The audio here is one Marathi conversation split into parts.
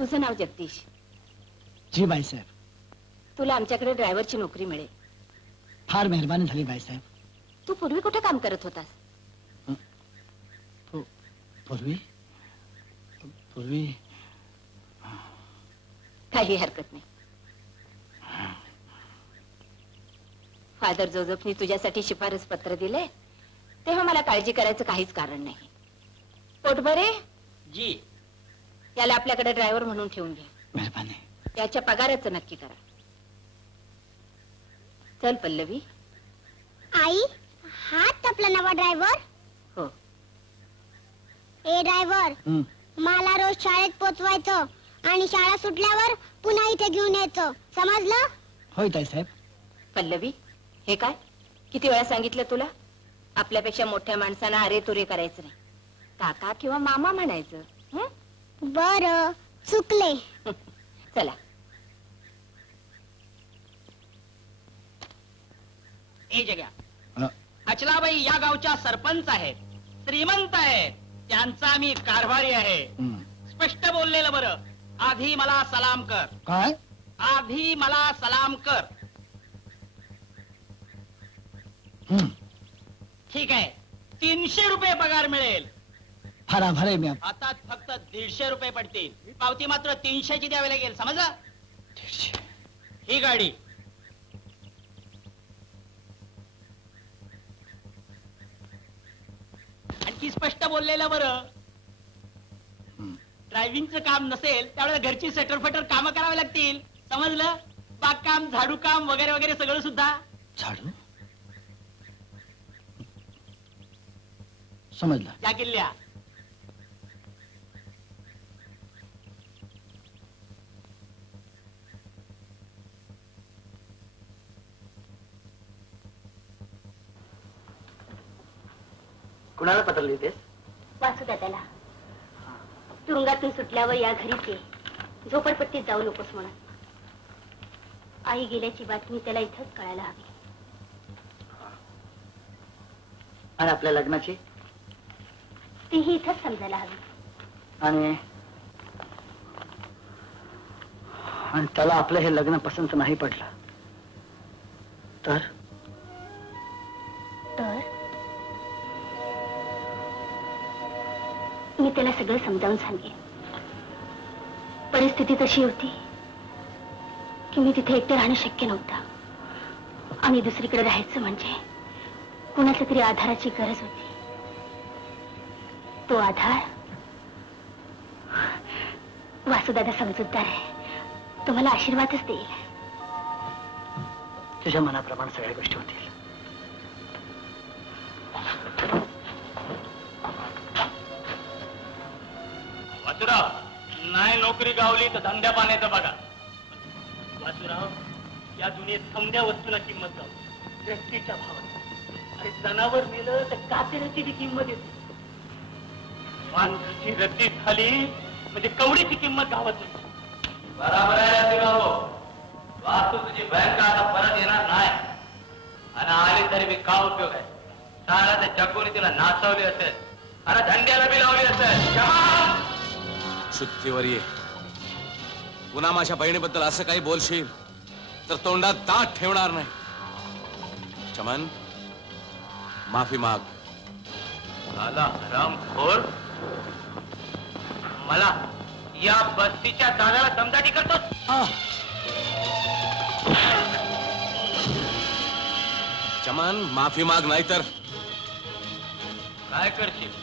तुझं नाव जगदीश? जी बाईसाहेब. तुला आमच्याकडे ड्रायव्हरची नोकरी मिळेल. फार मेहरबानी झाली बाईसाहेब. तू पूर्वी कुठे काम करत होतास? पूर्वी पूर्वी काही हरकत नाही. फादर जोझफनी तुझ्यासाठी शिफारस पत्र दिले तेव्हा मला काळजी करायचं काहीच कारण नाही. पोटभरे जी. याला आपल्याकडे ड्रायव्हर म्हणून ठेवून घ्या. मेहरबानी. त्याच्या पगाराचं नक्की करा. चल पल्लवी. आई, हाच आपला नवा ड्रायव्हर? हो. ए ड्रायव्हर, मला रोज शाळेत पोचवायचं आणि शाळा सुटल्यावर पुन्हा इथे घेऊन यायचं, समजलं? होय ताईसाहेब. पल्लवी, हे काय? किती वेळा सांगितलं तुला? आपल्यापेक्षा मोठ्या माणसांना अरे तुरे करायचं नाही. काका किंवा मामा म्हणायचं. बरं, चुकले. चला. ए जग्या, अचलाबाई या गावच्या सरपंच आहेत, श्रीमंत आहेत, त्यांचा मी कारभारी आहे. स्पष्ट बोललेलं बरं. आधी मला सलाम कर. काय? आधी मला सलाम कर. ठीक आहे, 300 रुपये पगार मिळेल. फार आभार आहे मी. आता फक्त 150 रुपये पडतील. पावती मात्र 300ची द्यावी लागेल, समजलं? 150. ही गाडी. आणखी स्पष्ट बोललेलं बरं. ड्रायव्हिंगचं काम नसेल त्यावेळेला घरची सटरफटर कामं करावी लागतील, समजलं? बागकाम, झाडू काम वगैरे वगैरे सगळं सुद्धा. झाडू? समजलं. त्या किल्ल्या. कुणाला पत्र लिहितेस? वासुदादाला. तुरुंगातून सुटल्यावर या घरीच ये, झोपडपट्टीत जाऊ नकोस म्हणून. आई गेल्याची बातमी त्याला इथंच कळायला हवी. आणि आपल्या लग्नाची? तीही इथंच समजायला हवी. आणि त्याला आपलं हे लग्न पसंत नाही पडलं तर? मी त्याला सगळं समजावून सांगेन. परिस्थिती तशी होती की मी तिथे एकटे राहणं शक्य नव्हतं आणि दुसरीकडे राहायचं म्हणजे कुणाच्या तरी आधाराची गरज होती. तो आधार वासुदादा समजूतदार आहे, तो मला आशीर्वादच देईल. तुझ्या मनाप्रमाणे सगळ्या गोष्टी होतील. वासुराव, नाही नोकरी गावली तर धंद्या पाण्याचं बघा. वासुराव, या दुनियेत समद्या वस्तूला किंमत गावली, व्यक्तीच्या भावात. आणि जनावर मेलं तर कातऱ्याची बी किंमत येते. माणसाची रद्दी झाली म्हणजे कवडीची किंमत गावत नाही. बराबर आहे वास्तू तुझी बँक आता परत येणार नाही आणि आली तरी बी का उपयोग आहे? सारा त्या जगोनी तिला नाचवली असेल आणि धंद्याला बी लावली असेल. शुद्धीवर ये. पुन्हा माझ्या बहिणीबद्दल असं काही बोलशील तर तोंडात दात ठेवणार नाही. चमन, माफी माग. आला हरामखोर, मला या बस्तीच्या दादाला दमदाटी करतो. चमन, माफी माग नाही तर काय करशील?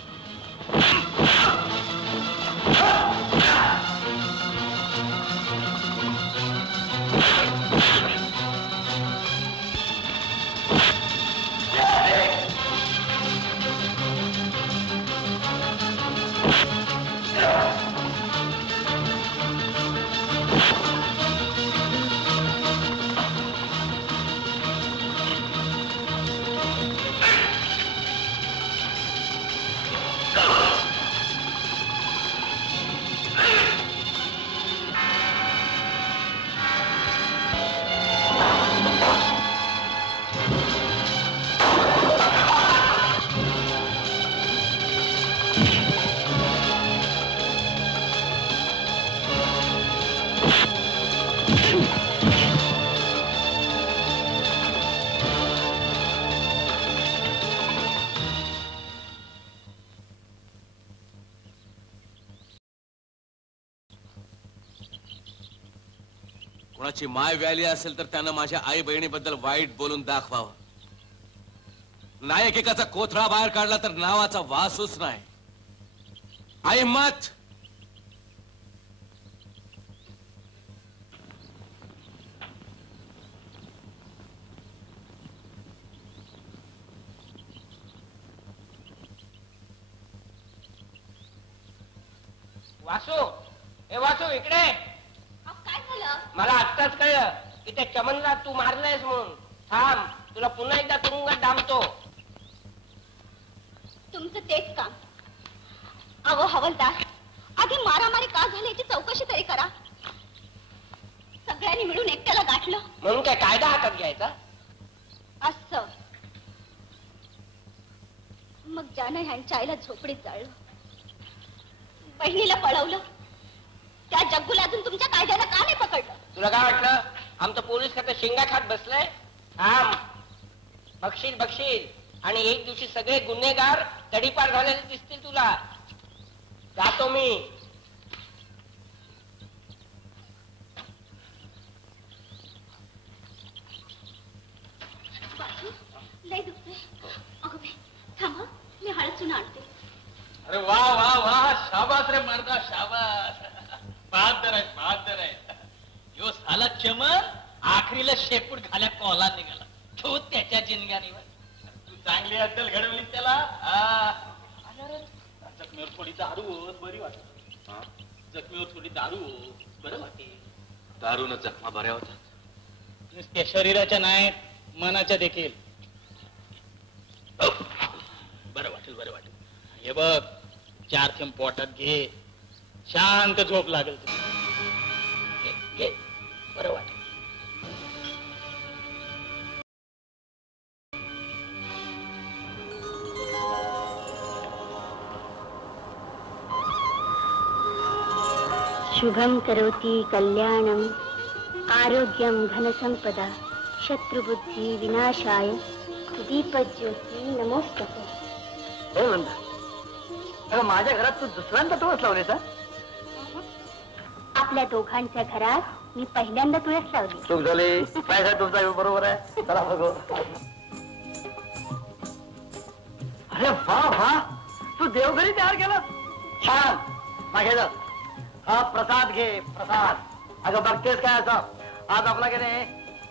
कोणाची माय व्याली असेल तर त्यानं माझ्या आई बहिणीबद्दल वाईट बोलून दाखवावं. नायकेकाचा कोथळा बाहेर काढला तर नावाचा वासूच नाही. आई मत वासू, हे वासू इकडे. काय झालं? मला आत्ताच कळलं की त्या चमनला तू मारलंयस म्हणून. थांब, तुला पुन्हा एकदा तुरुंगात डांबतो. तुमचं तेच काम. अहो हवलदार, आधी मारामारी का झाली याची चौकशी तरी करा. सगळ्यांनी मिळून एकट्याला गाठलं म्हणून काय कायदा हातात घ्यायचा? असं. मग ज्यानं ह्यांच्या आईला झोपडीत जाळलं, बहिणीला पळवलं, त्या जग्गूला अजून तुमच्या कायद्यानं का नाही पकडलं? तुला काय वाटलं आमचं पोलीस खातं शिंगा खात बसलंय? थांब, बक्षील बक्षील. आणि एक दिवशी सगळे गुन्हेगार तडीपार झालेले दिसतील तुला. जातो मी. बाजू, लय दुखतंय. अगं बाई, थांबा, मी हळद चुना आणते. अरे वा वा वा, शाबास रे मर्दा, शाबास. बहादर आहे, बहादर आहे. यो साला चमन आखरीला शेपूट घाल्या कोला निघाला. तो त्याच्या जिनगानीवर. तू चांगली अद्दल घडवली त्याला. जखमीवर थोडी दारू बरी वाटत. जखमीवर थोडी दारू बरं वाटे. दारून जखमा बऱ्या होतात. नुसत्या शरीराच्या नाही, मनाच्या देखील. बरं वाटेल, बरं वाटेल. हे बघ, 4 थेंब पोटात घे, शांत झोप लागेल तुला. घे, बरं वाटेल. शुभम करोति कल्याणम आरोग्यम धनसंपदा शत्रुबुद्धी विनाशाय दीपज्योती नमोस्तुते. हे वृंदा, अगं माझ्या घरात तू दुसऱ्यांदा तुळस लावलीस? आपल्या दोघांच्या घरात मी पहिल्यांदा तुळस लावली. चूक झाली. काय तुमचा बरोबर आहे. चला बघू. अरे वा वा, तू देवघरी तयार केलं. छान. मागे जा. हा प्रसाद घे, प्रसाद. अगं बघतेस काय असं, आज आपला की नाही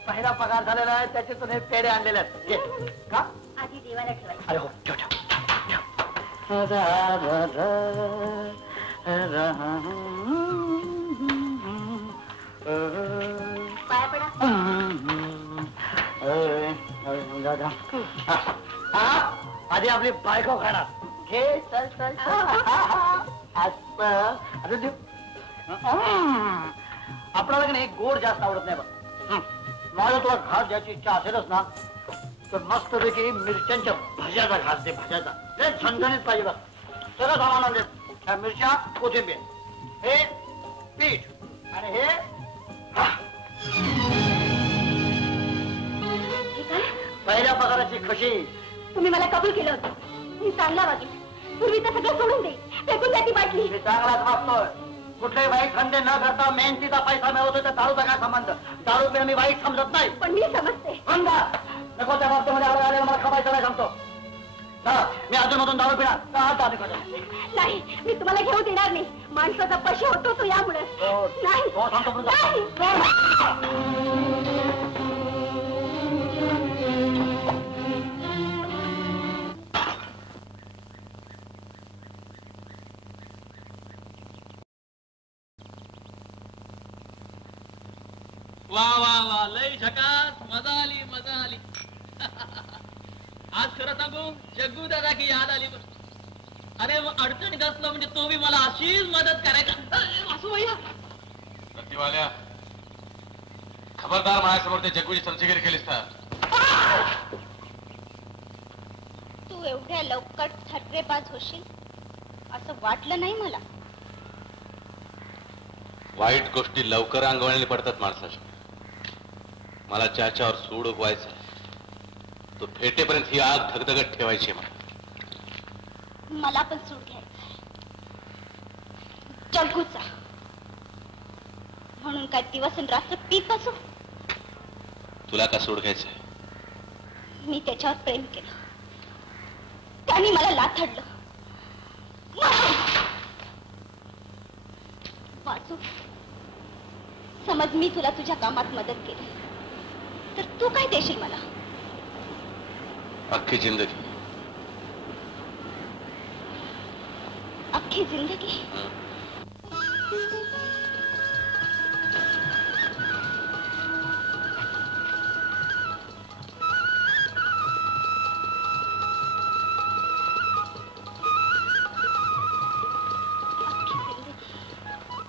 पहिला पगार झालेला आहे, त्याचे तुने पेढे आणलेले आहेत. घे. का? आधी देवाला ठेवायचं. अरे हो, ठेव ठेव. पाया पडा. आधी आपली बायको खाणार. घे. चल चल चल. आपल्याला की नाही गोड जास्त आवडत नाही बघ. माझ्या तुला घास द्यायची इच्छा असेलच ना, तर मस्त पैकी मिरच्यांच्या भज्याचा घास दे. भज्याचा लय झणझणीत पाहिजे बघ. सगळं सामान आणले. ह्या मिरच्या, कोथिंबीर, हे पीठ आणि हे पहिल्या पगाराची खुशी. तुम्ही मला कबूल केलं होतं. मी चांगला वागेल. पूर्वी तर सगळं सोडून दे. फेकून द्या ती बाटली. मी चांगलाच वागतोय. कुठलेही वाईट धंदे न करता मेहनतीचा पैसा मिळवतोय, तर दारूचा काय संबंध? दारू पिणं मी वाईट समजत नाही. पण मी समजते. नको त्या बाबतीमध्ये आलेला मला खपायचं नाही सांगतो. मी अजूनमधून दारू पिणार. नाही, मी तुम्हाला घेऊ देणार नाही. माणसाचा पशु होतो तो यामुळे. नाही. वा वा वा, लय झकास. मजा आली, मजा आली. आज खरं सांगू, जग्गू दादा की याद आली बघ. अरे अडचणीत असलं म्हणजे तो बी मला अशीच मदत करायचा. असू भैया प्रतिवाल्या, खबरदार माझ्यासमोर ते जग्गूची चमचेगिरी केलीस तर. तू एवढ्या लवकर थर्रेबाज होशील असं वाटलं नाही मला. वाईट गोष्टी लवकर अंगवळणी पडतात माणसाच्या. मला ज्याच्यावर सूड उगवायचं तो फेटेपर्यंत ही आग धगधगत ठेवायची. मला पण सूट घ्यायचा जग्गूचा. म्हणून काय दिवस आणि रात्र पीत बसू? तुला का सोड घ्यायचंय? मी त्याच्यावर प्रेम केलं, त्यांनी मला लाथडलं. वाचू, समज मी तुला तुझ्या कामात मदत केली तर तू काय देशील मला? अख्खी जिंदगी. अख्खी जिंदगी?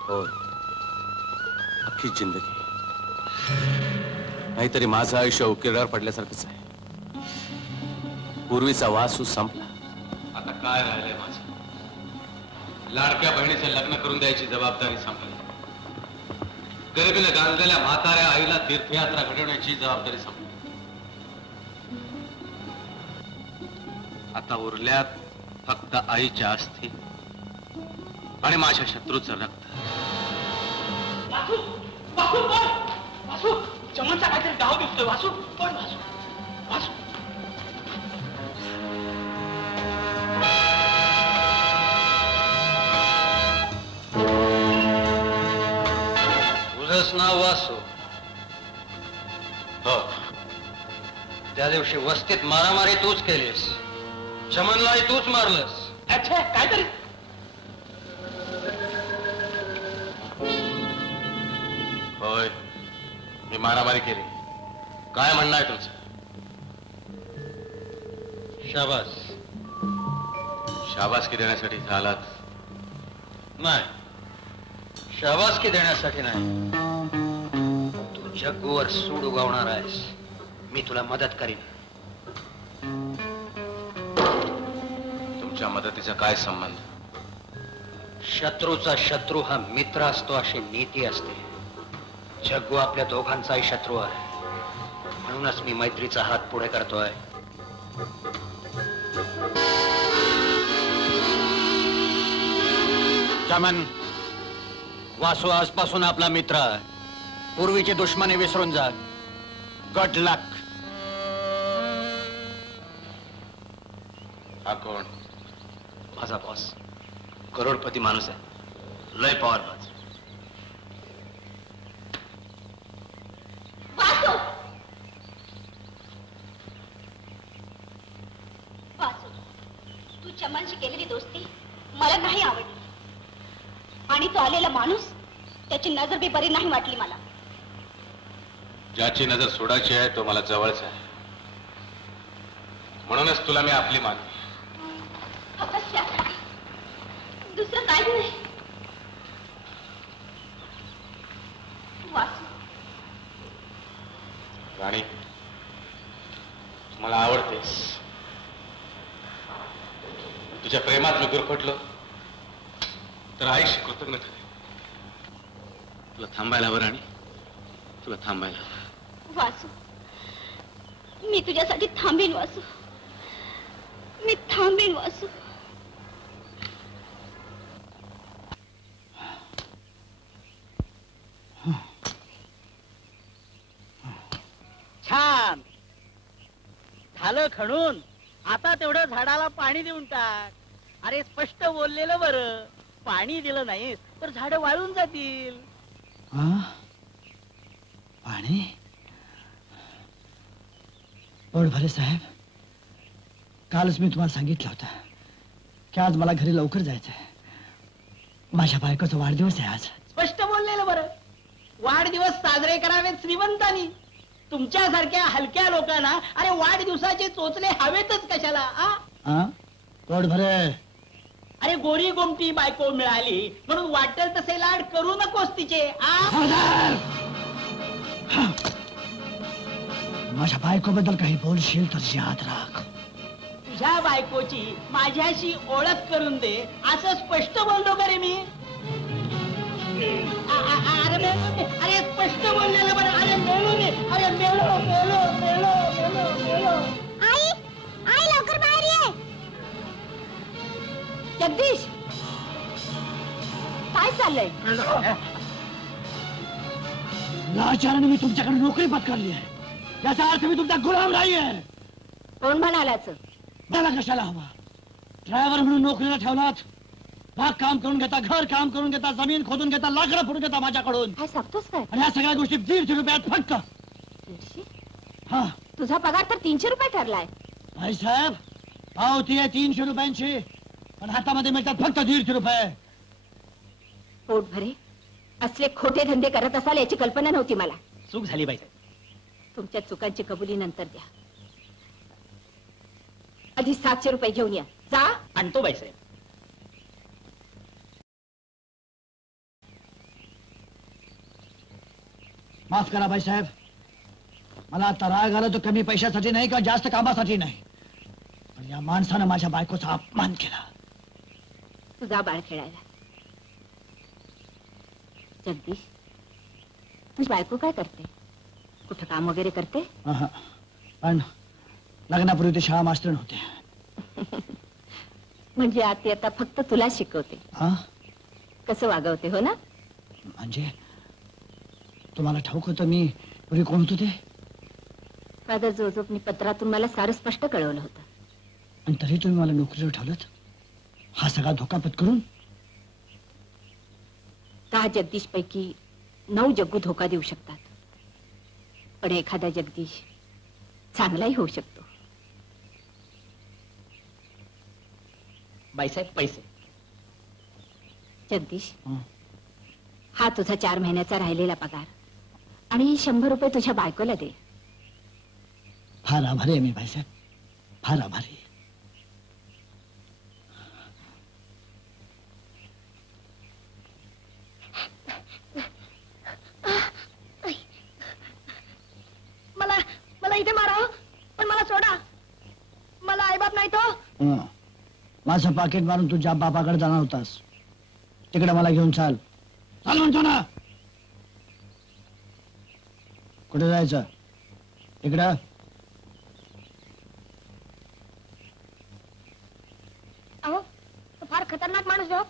हो, अख्खी जिंदगी. नाहीतरी माझं आयुष्य उकिरड्यावर पडल्यासारखंच आहे. पूर्वीचा वासू संपला, आता काय राहिलंय माझं? लाडक्या बहिणीचं लग्न करून द्यायची जबाबदारी संपली. गरिबीला गांजलेल्या म्हाताऱ्या आईला तीर्थयात्रा घडवण्याची जबाबदारी संपली. आता उरल्यात फक्त आईच्या अस्थी आणि माझ्या शत्रूचं रक्त. वासू, वासू पण, वासू, चमनचा काहीतरी डाव दिसतोय. वासू पण, वासू, वासू. तुझंच नाव वासू? हो. त्या दिवशी वस्तीत मारामारी तूच केलीस, चमनलाही तूच मारलंस. अच्छा, काहीतरी होय, मी मारामारी केली. काय म्हणणं आहे तुमचं? शाबास. शाबासकी देण्यासाठी झालात? नाही, शाबासकी देण्यासाठी नाही. तू जगूवर सूड उगवणार आहेस, मी तुला मदत करीन. तुमच्या मदतीचा काय संबंध? शत्रूचा शत्रू हा मित्र असतो अशी नीती असते. जग्गू आपल्या दोघांचाही शत्रू आहे, म्हणूनच मी मैत्रीचा हात पुढे करतोय. चमन, वासू आजपासून आपला मित्र आहे. पूर्वीची दुश्मनी विसरून जा. गुड लक. हा कोण? माझा बॉस, करोडपती माणूस आहे, लय पॉवर बाज. वासू, वासू, तू चमनशी केलेली दोस्ती मला नाही आवडली आणि तो आलेला माणूस, त्याची नजर बी बरी नाही वाटली मला. ज्याची नजर सोडायची आहे तो मला जवळच आहे, म्हणूनच तुला मी आपली मानली. फक्त त्यासाठी, दुसरं काही नाही. वासू, राणी, मला आवडतेस. तुझ्या प्रेमात मी गुरफटलो तर आईशी कृतज्ञ ठरेन. तुला थांबायला हवं राणी, तुला थांबायला हवं. वासू, मी तुझ्यासाठी थांबीन. वासू, मी थांबीन. वासू, छान झालं खणून. आता तेवढं झाडाला पाणी देऊन टाक. अरे स्पष्ट बोललेलं बरं. पाणी दिलं नाहीस तर झाडं वाळून जातील. पाणी? पोटभरे साहेब, कालच मी तुम्हाला सांगितलं होतं की आज मला घरी लवकर जायचंय. माझ्या बायकोचा वाढदिवस आहे आज. स्पष्ट बोललेलं बरं. वाढदिवस साजरे करावेत श्रीमंतांनी. तुमच्यासारख्या हलक्या लोकांना अरे वाढदिवसाचे चोचले हवेतच कशाला? पोटभरे, अरे गोरी गोमटी बायको मिळाली म्हणून वाटेल तसे लाड करू नकोस तिचे. माझ्या बायकोबद्दल काही बोलशील तर याद राख. तुझ्या बायकोची माझ्याशी ओळख करून दे असं स्पष्ट बोललो का रे मी? अरे स्पष्ट बोललेलं बरं. अरे मेलो दे. अरे मेलो मेलो मेलो मेलो मेलो. आई, आई लवकर बाहेर ये. जगदीश, काय चाललंय? लाचाराने मी तुमच्याकडे नोकरी पत्करली आहे, याचा अर्थ मी तुमचा गुलाम नाही आहे. कोण म्हणालाच? मला कशाला हवा? ड्रायव्हर म्हणून नोकरीला ठेवलात, बाग काम करून घेता, घर काम करून घेता, जमीन खोदून घेता, लाकडं फोडून घेता माझ्याकडून. काय सांगतोस काय? आणि या सगळ्या गोष्टी 150 रुपयात फक्त. 150? हा तुझा पगार तर 300 रुपये ठरलाय. भाईसाहेब, पावती आहे 300 रुपयांची, पण हातामध्ये मिळतात फक्त 150 रुपये. पोट भरे असले खोटे धंदे करत असाल याची कल्पना नव्हती मला. चूक झाली बाईसाहेब. तुमच्या चुकांची कबुली नंतर द्या. आधी 700 रुपये घेऊन या. जा. आणतो बाईसाहेब. माफ करा भाईसाहेब, मला आता राग आला तो कमी पैशासाठी नाही का जास्त कामासाठी नाही, पण या माणसानं माझ्या बायकोचा अपमान केला. तुझा बाळ खेळायला. जगदीश, तुझी बायको काय करते? कुठं काम वगैरे करते? पण लग्नापूर्वी ते शाळा मास्तर होते. म्हणजे आता फक्त तुला शिकवते, कसं वागवते, हो ना? म्हणजे तुम्हाला ठाऊक होतं मी पूर्वी कोण होतो ते? फादर जोझफनी पत्रातून मला सारं स्पष्ट कळवलं होतं. आणि तरी तुम्ही मला नोकरीवर ठेवलं? हा सगळा धोका पत्करून? 10 जगदीश पैकी 9 जग्गू धोका देऊ शकतात, पण एखादा जगदीश चांगलाही होऊ शकतो. बाईसाहेब पैसे. जगदीश, हा तुझा 4 महिन्याचा राहिलेला पगार आणि 100 रुपये तुझ्या बायकोला दे. फार आभारी आहे मी भाईसाहेब, फार आभारी. मला इथे मारा, पण मला सोडा. मला आईबाप नाही तो. माझं पाकिट मारून तू ज्या बापाकडे जाणार होतास तिकडे मला घेऊन चाल. चाल म्हणतो ना. कुठे जायचं? इकडं. अहो, तो फार खतरनाक माणूस हो.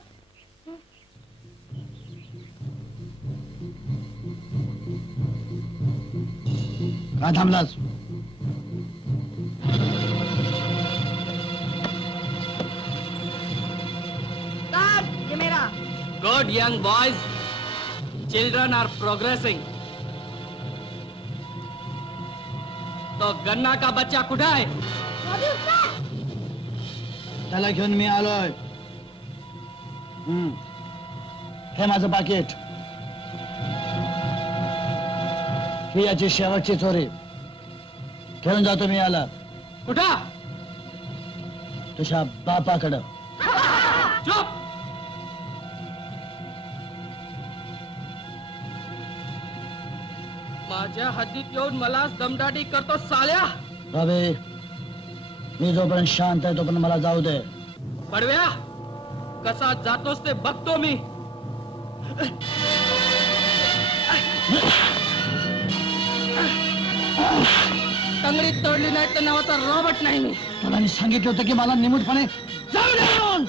का थांबलास? ये मेरा. Good young boys, children are progressing. तो गन्ना का बच्चा कुठे आहे? त्याला घेऊन मी आलोय. हे माझं पाकिट. ही याची शेवटची चोरी. घेऊन जातो मी याला. कुठं? तुझ्या बापाकडं. चुप. माझ्या हद्दीत येऊन मला दमदाटी करतो साल्या. बाबे, मी जोपर्यंत शांत आहे तोपर्यंत मला जाऊ दे. पडव्या, कसा जातोस ते बघतो मी. टंगडीत तोडली नाही तर नावाचा रॉबर्ट नाही मी. तुला मी सांगितलं होतं की मला निमूटपणे जाऊ दे म्हणून.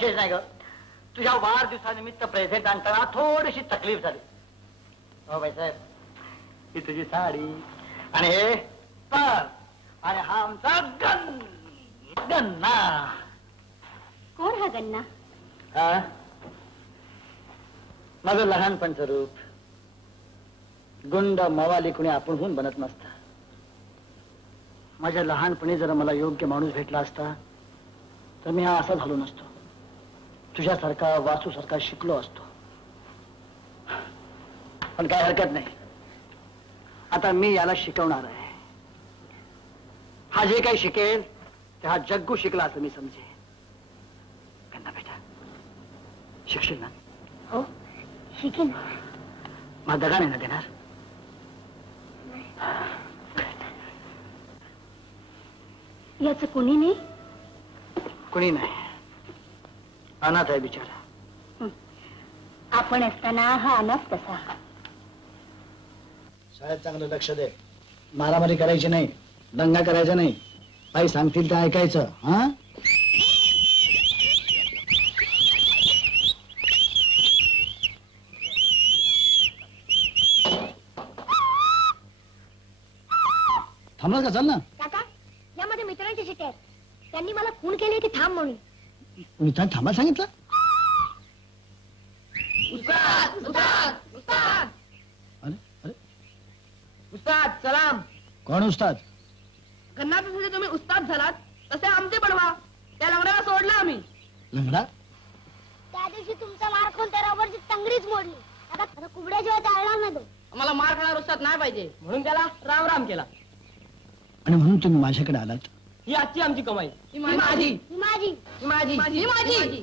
विशेष नाही ग. तुझ्या वाढदिवसानिमित्त प्रेझेंट आणताना थोडीशी तकलीफ झाली. हो बाईसाहेब, ही तुझी साडी आणि हे पर्स आणि हा आमचा गन्ना. कोण हा गन्ना? हा माझं लहानपणचं रूप. गुंड मवाली कुणी आपणहून बनत नसता. माझ्या लहानपणी जर मला योग्य माणूस भेटला असता तर मी हा असा झालो नसतो. तुझ्यासारखा वासूसारखा शिकलो असतो. पण काय हरकत नाही, आता मी याला शिकवणार आहे. हा जे काही शिकेल ते हा जग्गू शिकला असं मी समजे. गंधा बेटा, शिकशील ना? हो शिकेन. मला दगा नाही ना देणार? याच कुणी नाही? कुणी नाही, अनाथ आहे बिचारा. आपण असताना हा अनाथ कसा? शाळेत चांगलं लक्ष दे. मारामारी करायची नाही, दंगा करायचा नाही. काही सांगतील ते ऐकायचं. हा थांबलं का? चल ना. काका, यामध्ये मित्रांचे चिठ्ठी आहेत. त्यांनी मला खून केले की थांब म्हणून. मी तर थांबायला सांगितलं. अरे अरे, उस्ताद सलाम. कोण उस्ताद? गन्ना जसे तुम्ही उस्ताद झालात तसे आमचे बनवा. त्या लंगड्याला सोडलं आम्ही. लंगडा? त्या दिवशी तुमचा मार खाऊन त्या रबरची टंगडीच मोडली. आता कुबड्याशिवाय चालणार नाही तो. आम्हाला मार खाणार उस्ताद नाही पाहिजे म्हणून त्याला राम राम केला. आणि म्हणून तुम्ही माझ्याकडे आलात? ही आजची आमची कमाई. ही माझी. ही माझी. ही माझी. ही माझी. ही माझी.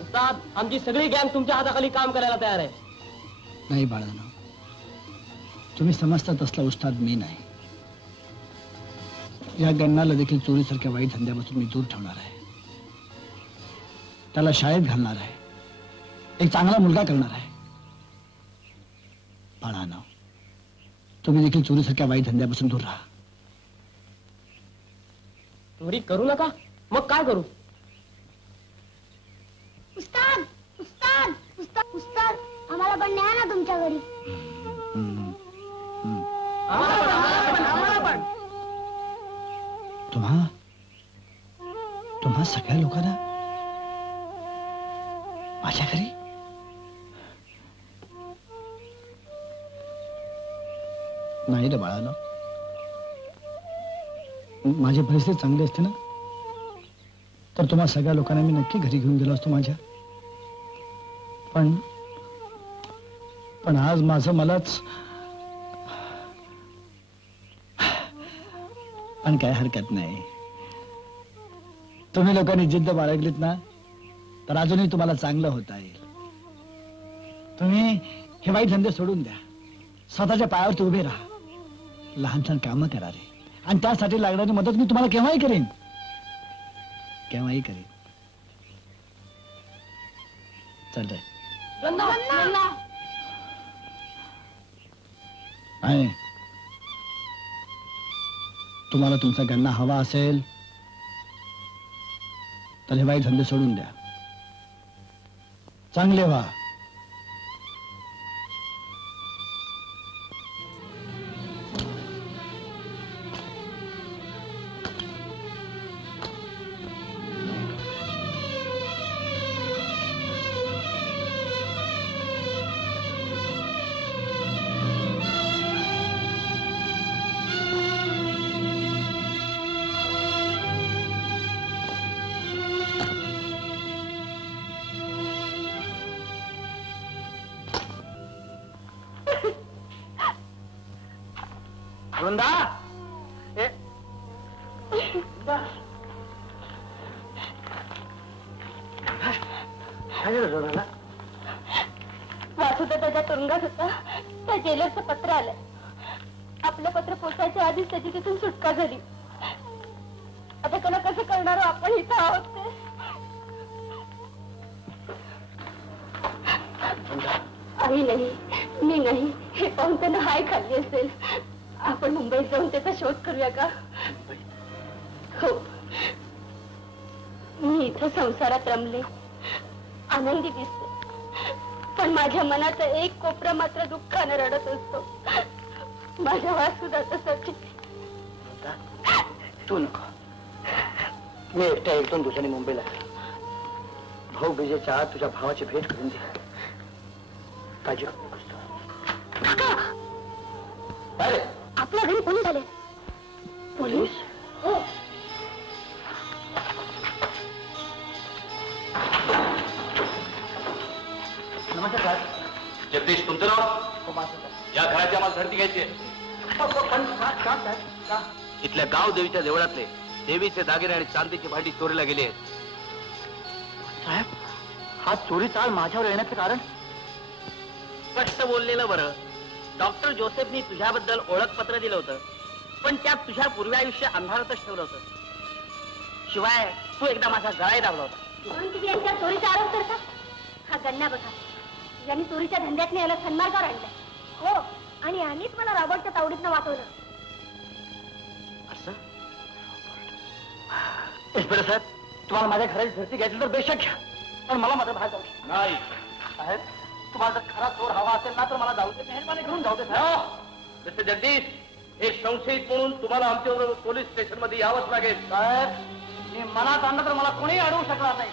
उस्ताद, आमची सगळी गँग तुमच्या हाताखाली काम करायला तयार आहे. नाही बाळांनो, तुम्ही समजता तसला उस्ताद मी नाही. या गन्नाला देखील चोरीसारख्या वाईट धंद्यापासून मी दूर ठेवणार आहे. त्याला शाळेत घालणार आहे. एक चांगला मुलगा करणार आहे. बाळांनो, तुम्ही देखील चोरीसारख्या वाईट धंद्यापासून दूर राहा. चोरी करू नका. मग काय करू? उस्ताद, उस्ताद, उस्ताद, उस्ताद, आम्हाला पण न्या ना तुमच्या घरी. आम्हाला पण. तुम्हा सगळ्या लोकांना माझ्या घरी? नाही रे बाळानो, माझी परिस्थिती चांगली असते ना तर तुम्हा सगळ्या लोकांना मी नक्की घरी घेऊन गेलो असतो माझ्या. पण आज माझं मलाच. पण काय हरकत नाही. तुम्ही लोकांनी जिद्द बाळगलीत ना तर अजूनही तुम्हाला चांगलं होता येईल. तुम्ही हे वाईट धंदे सोडून द्या. स्वतःच्या पायावरती उभे राहा. लहान लहान कामं करा रे. आणि त्यासाठी लागणारी मदत मी तुम्हाला केव्हाही करेन. केव्हाही करेन. चल रे. आहे तुम्हाला तुमचा गन्ना हवा असेल तर हे वाईट धंदे सोडून द्या. चांगले व्हा. वृंदा, वासुदा त्याच्या तुरुंगात होता. त्या जेलरचं पत्र आलं. आपलं पत्र पोचायच्या आधीच त्याची तिथून सुटका झाली. आता त्याला कसं करणार आपण इथं आहोत ते. आई नाही, मी नाही. हे पाहून त्यानं हाय खाल्ली असेल. आपण मुंबईत जाऊन त्याचा शोध करूया का? हो, मी इथं संसारात रमले, आनंदी दिसते, पण माझ्या मनाचा एक कोपरा मात्र दुःखाने रडत असतो. माझ्या वासुदा तसाच. तू नको, मी एकट्या 1-2 दिवसांनी मुंबईला भाऊ बीजेच्या आत तुझ्या भावाची भेट करून दे. काळजी करू नकोस तू. अरे आपल्या घरी पोलीस आले. पोलीस? हो. नमस्कार. जगदीश तुमचं नाव? या घराची आम्हाला झडती घ्यायची आहे. इथल्या गाव देवीच्या देवळातले देवीचे दागिने आणि चांदीची भांडी चोरीला गेली आहेत. साहेब, हा चोरी चाल माझ्यावर येण्याचं कारण? स्पष्ट बोललेलं बरं. डॉक्टर जोसेफनी तुझ्याबद्दल ओळखपत्र दिलं होतं, पण त्यात तुझ्या पूर्वायुष्य अंधारातच ठेवलं होतं. शिवाय तू एकदा माझा गळाही दाबला होता. म्हणून तुम्ही यांच्यावर चोरीचा आरोप करता? हा गन्ना बघा, यांनी चोरीच्या धंद्यातनं याला सन्मार्गावर आणलाय. हो, आणि यांनीच मला रॉबर्टच्या तावडीतनं वाचवलं. असं? इन्स्पेक्टर साहेब, तुम्हाला माझ्या घराची झडती घ्यायची तर बेशक घ्या, पण मला माझं बाहेर जाऊ द्या. नाही साहेब, तुम्हाला जर खरा चोर हवा असेल ना तर मला जाऊ दे. मेहरबानी घेऊन जाऊ दे साहेब. मिस्टर जगदीश, एक संशयित म्हणून तुम्हाला आमच्याबरोबर पोलीस स्टेशन मध्ये यावंच लागेल. साहेब, मी मनात आणलं तर मला कोणीही अडवू शकणार नाही.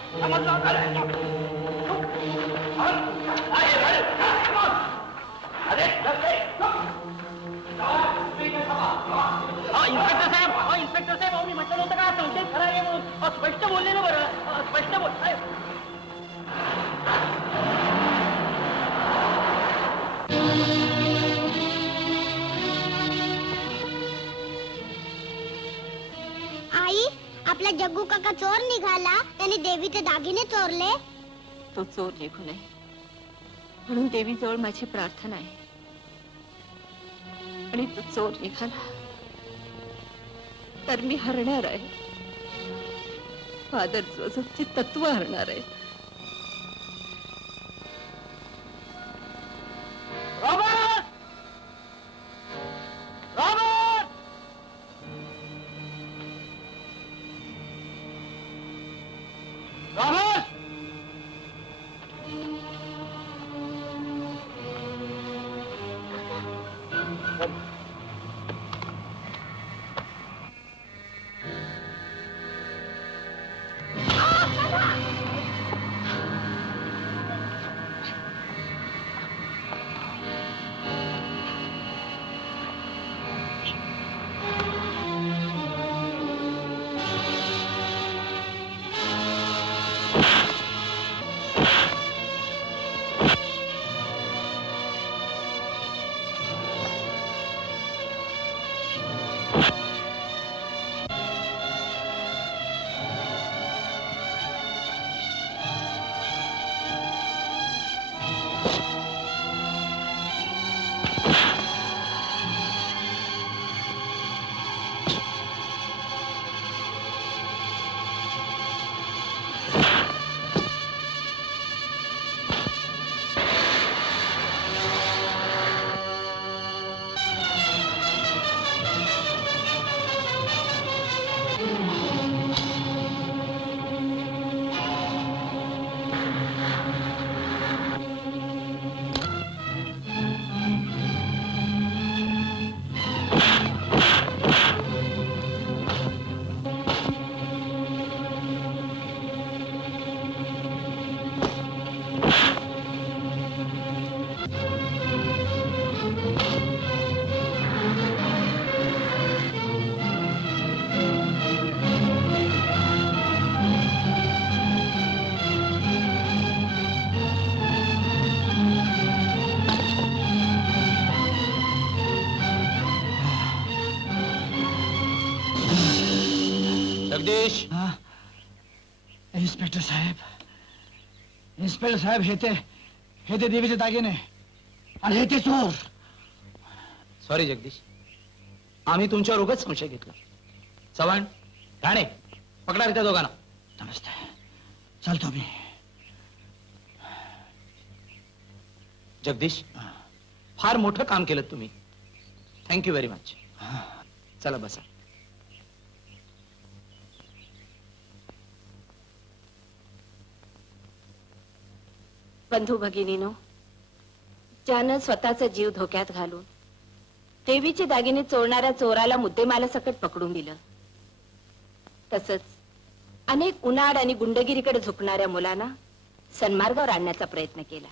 इन्स्पेक्टर साहेब, इन्स्पेक्टर साहेब, मी म्हटलं नव्हतं का संशय खरा आहे म्हणून. स्पष्ट बोललेलं बरं. स्पष्ट बोल साहेब. आई, आपला जग्गू काका चोर निघाला. त्याने देवीचे दागिने चोरले. तो चोर निघू नये म्हणून देवीजवळ माझी प्रार्थना आहे. आणि तो चोर निघाला तर मी हरणार आहे. फादर जोसेफची तत्व हरणार आहे. Robert! Robert! Robert! Jagdish, inspector साहेब, इन्स्पेक्टर साहेब, हे ते देवीचे दागिने आणि हे ते चोर. सॉरी जगदीश, आम्ही तुमच्यावर उगाच संशय घेतला. चव्हाण, ठाणे, पकडा रे त्या दोघांना. नमस्ते, चालतो मी. जगदीश, फार मोठं काम केलं तुम्ही. Thank you very much. चला बसा. बंधू भगिनीनो, ज्यानं स्वतःचा जीव धोक्यात घालून देवीचे दागिने चोरणाऱ्या चोराला मुद्देमालासकट पकडून दिलं, तसंच अनेक उन्हाळ आणि गुंडगिरीकडे झुकणाऱ्या मुलांना सन्मार्गावर आणण्याचा प्रयत्न केला.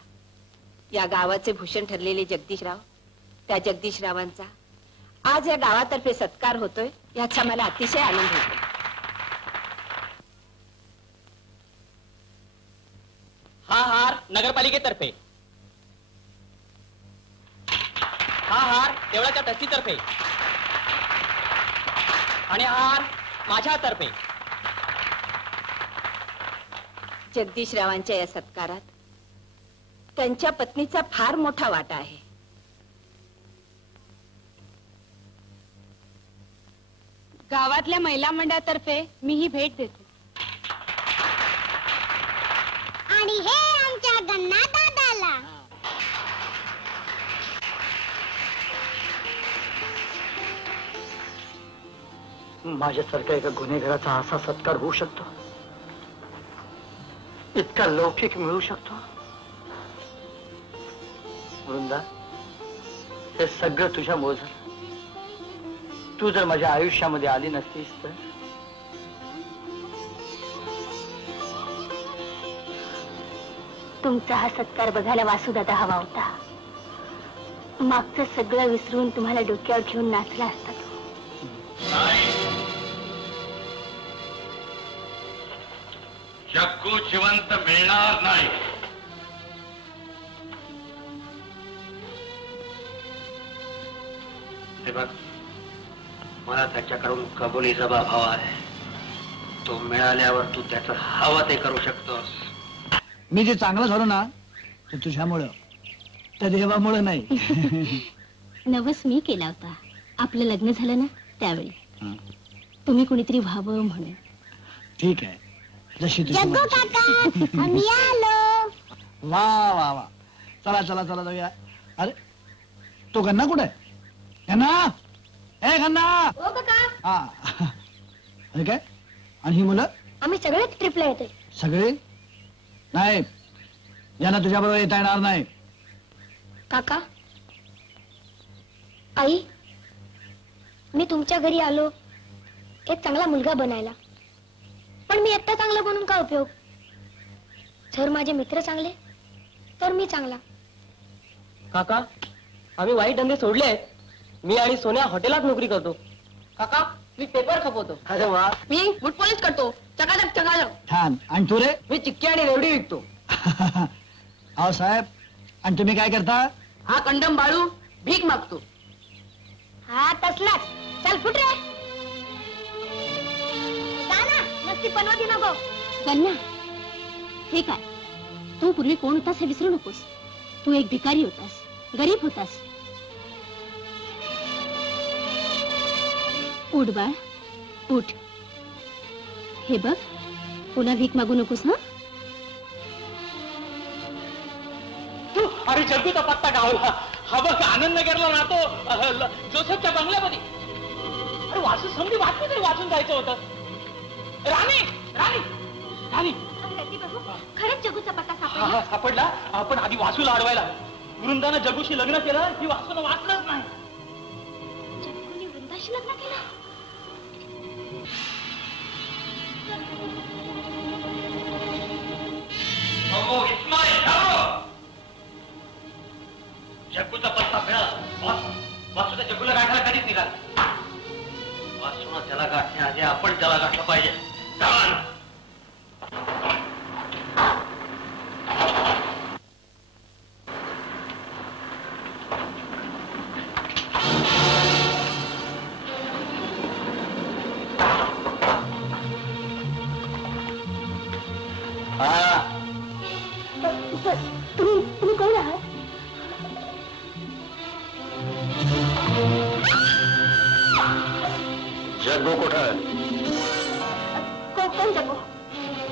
या गावाचे भूषण ठरलेले जगदीशराव, त्या जगदीशरावांचा आज या गावातर्फे सत्कार होतोय याचा मला अतिशय आनंद होतो. हा हार नगरपालिकेतर्फे, हा हार देवळाच्या ट्रस्टीतर्फे आणि हा हार माझ्यातर्फे. जगदीशरावांच्या या सत्कारात त्यांच्या पत्नीचा फार मोठा वाटा आहे. गावातल्या महिला मंडळातर्फे मी ही भेट देते. आणि हे आमच्या गन्ना दादाला. माझ्यासारख्या एका गुन्हेगाराचा असा सत्कार होऊ शकतो, इतका लौकिक मिळू शकतो. वृंदा, हे सगळं तुझ्यामुळे झालं. तू जर माझ्या आयुष्यामध्ये आली नसतीस तर तुमचा हा सत्कार बघायला वासुदादा हवा होता. मागचं सगळं विसरून तुम्हाला डोक्यावर घेऊन नाचला असता तो. जग्गू जिवंत मिळणार नाही. हे बघ, मला त्याच्याकडून कबुली जबाब हवा आहे. तो मिळाल्यावर तू त्याचं हवं ते करू शकतोस. मी जे चांगलं झालो ना ते तुझ्यामुळं, त्या देवामुळं नाही. नवस मी केला होता. आपलं लग्न झालं ना त्यावेळी. तुम्ही कुणीतरी व्हावं म्हणून. ठीक आहे, जशी तुझी जग्गू मर्जी. काका, आम्ही आलो. वा वा वा, चला चला चला जाऊया. अरे तो गन्ना कुठे? गन्ना, ए गन्ना. हो काका. हा, हे काय? आणि ही मुलं आम्ही सगळेच ट्रिपला येतोय. सगळे? नाही, यांना तुझ्या बरोबर येता येणार नाही. काका, आई, मी तुमच्या घरी आलो एक चांगला मुलगा बनायला. पण मी एकटा चांगला बनून का उपयोग? जर माझे मित्र चांगले तर मी चांगला. काका, आम्ही वाईट धंदे सोडले आहेत. मी आणि सोन्या हॉटेलात नोकरी करतो. काका, मी पेपर खपवतो. अरे वा, मी बूट पॉलिश करतो. चकाचक चकाचक. छान. आणि तू रे? मी चिक्की आणि रेवडी विकतो. अहो साहेब, आणि तुम्ही काय करता? हा कंडम बाळू भीक मागतो. हा तसलाच. चल फुट रे. जा ना, नसती पनवती नको. गन्ना, हे काय? तू पूर्वी कोण होतास हे विसरू नकोस. तू एक भिकारी होतास, गरीब होतास. उठ बाळ, उठ. हे बघ, पुन्हा भीक मागू नकोस ना. अरे जग्गूचा पत्ता गावला. हा बघ, आनंदनगरला राहतो, जोसेफच्या बंगल्यामध्ये. अरे वाचून समधी बातमी तरी वाचून जायचं होतं. राणी राणी राणी, खरंच जगूचा पत्ता सापडला. सापडला. आपण आधी वासूला अडवायला. वृंदानं जग्गूशी लग्न केलं की वासूला वाचलंच नाही. जग्गूने वृंदाशी लग्न केलं. जग्गूचा पत्ता मिळाला. वासूचा जग्गूला गाठायला कधीच निघाला. वासून त्याला गाठण्याआधी आपण त्याला गाठलं पाहिजे. चला. तुम्ही कोण आहात? जग्गू कुठं? कोण जग्गू?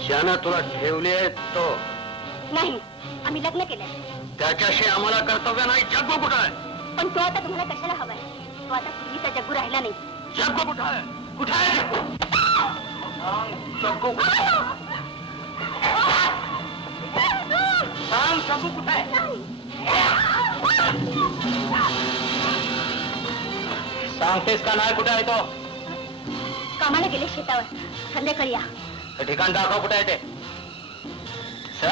ज्यानं तुला ठेवली आहे तो. नाही, आम्ही लग्न केलंय. त्याच्याशी आम्हाला कर्तव्य नाही. जग्गू कुठं आहे? पण तो आता तुम्हाला कशाला हवाय? तो आता पूर्वीचा जग्गू राहिला नाही. जग्गू कुठं आहे? कुठं आहे जग्गू? जग्गू कुठं आहे? सांग, जग्गू कुठं आहे? सांगतेस का नाही? कुठे आहे तो? कामाला गेले शेतावर. संध्याकाळी या. ठिकाण दाखव, कुठे आहे ते? चल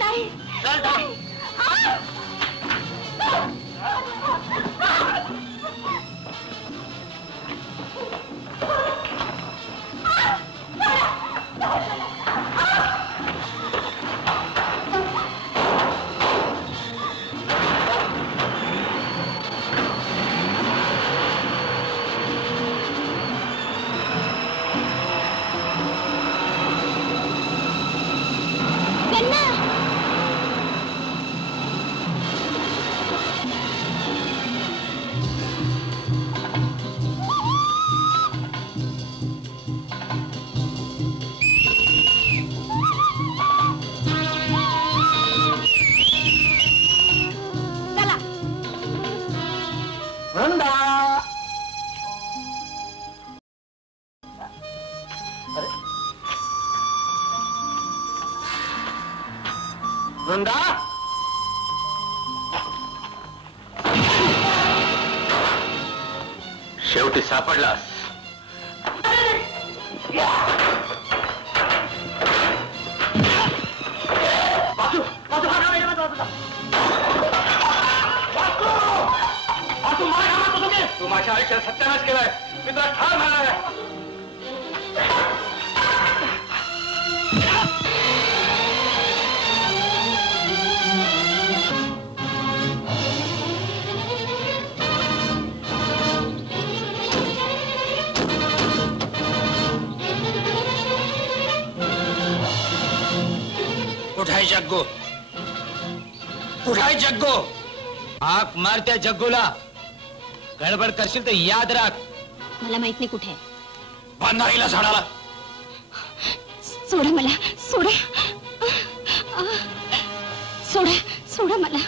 नाही. चल चल. वृंदा, शेवटी सापडलास. वासू, वासू, हा नाही, वासू, मार हा मारतो तुम्ही. तू माझ्या आयुष्यात सत्यानाश केलाय. मी तुला ठार मारणार आहे. कुठाय जग्गू? कुठाय जग्गू? हाक मार त्या जग्गूला. गडबड करशील तर याद राख. मला माहित नाही कुठे. बांधाईला झाडाला. सोडा मला, सोडा. सोडा, सोडा मला.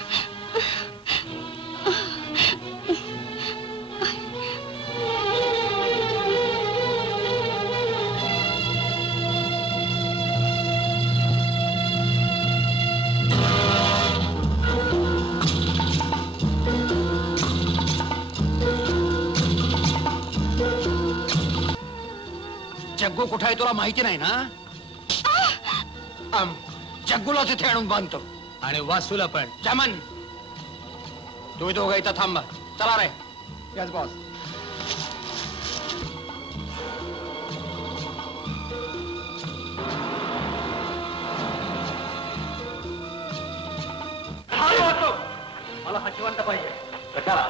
जग्गू कुठे आहे तुला माहिती नाही ना? जग्गूलाच इथे आणून बांधतो. आणि वासूला पण. जमन, तुम्ही दोघं इथं थांबा. चला रे. Yes boss. मला हा जिवंत पाहिजे. कशाला?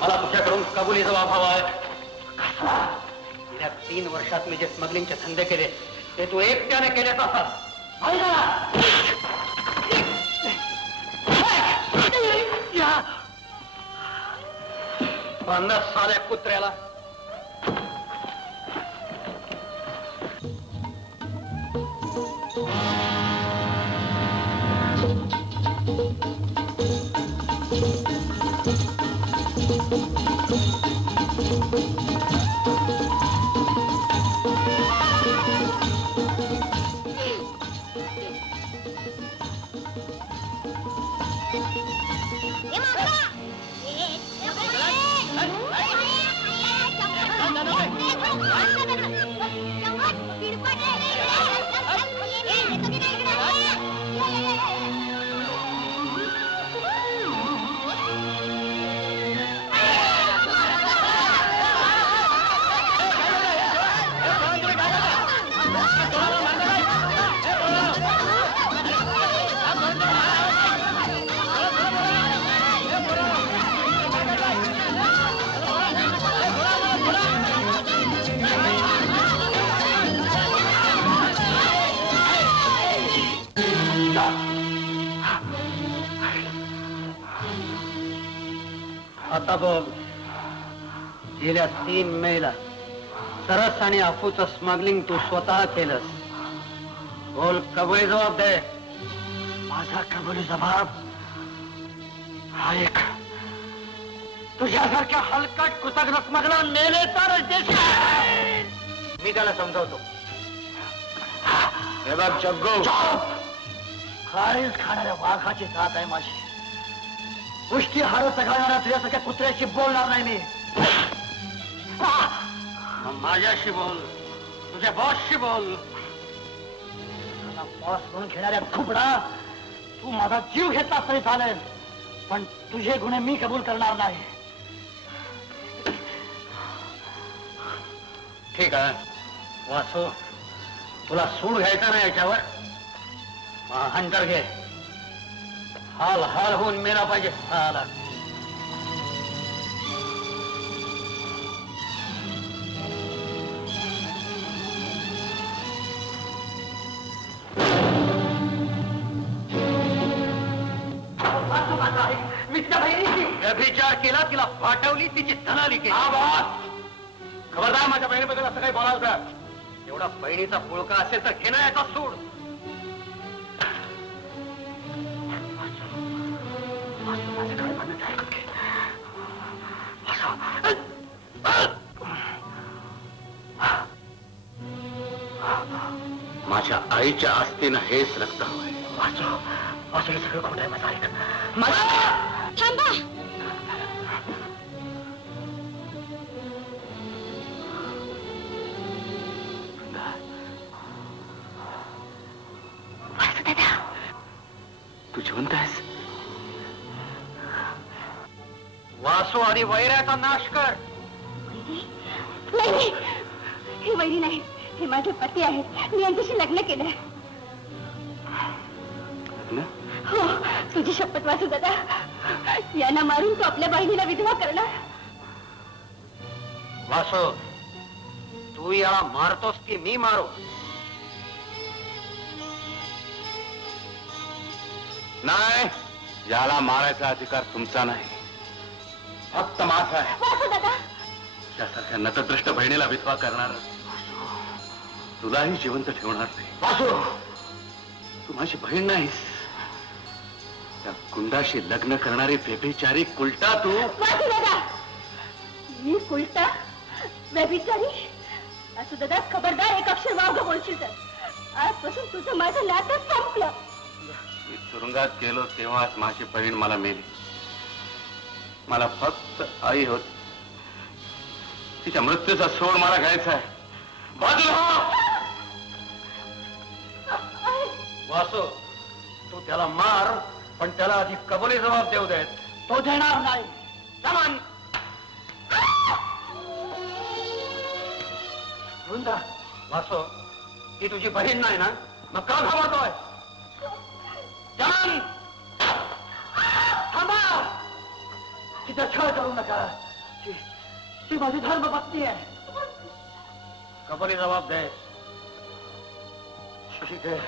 मला तुझ्याकडून कबुली जबाब हवा आहे. गेल्या 3 वर्षात मी जे स्मगलिंगचे धंदे केले ते तू एकट्याने केले तसं. 50 साल्या कुत्र्याला. आता बघ, गेल्या 3 मेला सरस आणि अफूचं स्मगलिंग तू स्वतः केलंस. बोल, कबुली जबाब दे. माझा कबुली जबाब हा एक. तुझ्यासारख्या हलकट कृतज्ञ स्मगला मेले तर मी त्याला समजावतो. हे बघ जग्गू, खारीच खाणाऱ्या वाघाची जात आहे माझी. गोष्टी हारत घालणाऱ्या तुझ्यासारख्या कुत्र्याशी बोलणार नाही मी. माझ्याशी बोल, तुझ्या बॉसशी बोल. बॉस म्हणून घेणाऱ्या खुबडा, तू माझा जीव घेतला तरी चालेल, पण तुझे गुन्हे मी कबूल करणार नाही. ठीक आहे वासू, तुला सूड घ्यायचा नाही याच्यावर. हंटर घे. हाल हाल होऊन मेला पाहिजे. हाल मित्र बहिणीची व्यभिचार केला, तिला फाटवली, तिची धनाली केली. खबरदार, माझ्या बहिणीबद्दल असं काही बोलाल का? एवढा बहिणीचा पुळका असेल तर घेणं याचा सूड. माझ्या आईच्या आस्तीनं हेच रक्त हवंय. वाचो वाचो, हे सगळं खोटं आहे. माझं ऐक. थांबा. तू जिवंत आहेस? वासू आणि वैराचा नाश कर. नाही, हे वैरी नाही, हे माझे पती आहेत. मी यांच्याशी लग्न केलंय. हो, तुझी शपथ वासू दादा, यांना मारून तू आपल्या बहिणीला विधवा करणार? वासू, तू याला मारतोस की मी मारू? नाही, याला मारायचा अधिकार तुमचा नाही, फक्त माझा आहे. वासू दादा, त्यासारख्या नतदृष्ट बहिणीला विधवा करणार तुलाही जिवंत ठेवणार नाही. वासू, तू माझी बहीण नाहीस, त्या गुंडाशी लग्न करणारी व्यभिचारी कुलटा तू. वासू दादा, मी कुलटा व्यभिचारी? वासू दादा, खबरदार, एक अक्षर वावग बोलशील तर आजपासून तुझं माझं नातं संपलं. मी तुरुंगात गेलो तेव्हाच माझी बहीण मला मेली. मला फक्त आई होत. तिच्या मृत्यूचा सोड मला घ्यायचा आहे. बाजूला हो. वासू, तू त्याला मार, पण त्याला आधी कबुली जबाब देऊ देत. तो देणार नाही. समान वृंदा, वासू, ती तुझी बहीण नाही ना? मग का थांबतोय? जमान, थांबा. तिचा छळ करू नका. ती माझी धर्मपत्नी आहे. कबुली जबाब दे. ठीक आहे.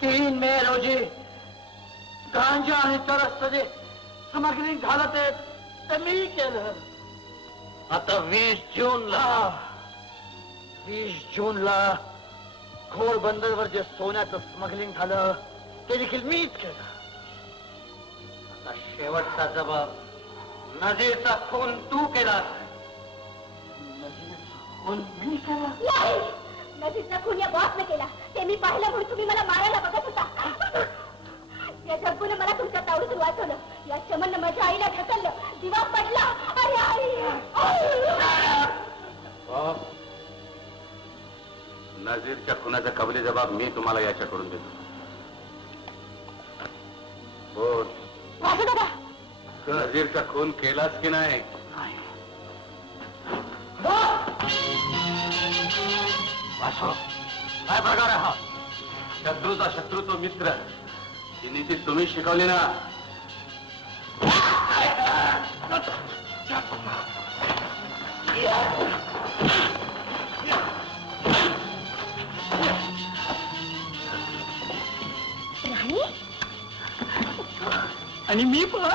3 मे रोजी गांजा आणि चरस जे सामग्री घालत आहेत ते मी केलं. आता 20 जूनला घोडबंदरवर जे सोन्याचं स्मगलिंग झालं ते देखील मीच केलं. आता शेवटचा जबाब, नजीरचा खून तू केला. नजीरचा खून मी केला? नाही, नजीरचा खून या बॉसने केला. ते मी पाहिलं म्हणून तुम्ही मला मारायला बघत होता. या जग्गूने मला तुमच्या तावडीतून वाचवलं. या चमननं माझ्या आईला ढकललं. दिवा पडला. अरे आई! नजीरच्या खुनाचा कबली जबाब मी तुम्हाला याच्याकडून देतो. बोल, वासू दादा, तू नजीरचा खून केलास की नाही? वासू, काय प्रकार आहे हा? शत्रूचा शत्रू तो मित्र. ही नीती तुम्ही शिकवली ना? राणी आणि मी पण.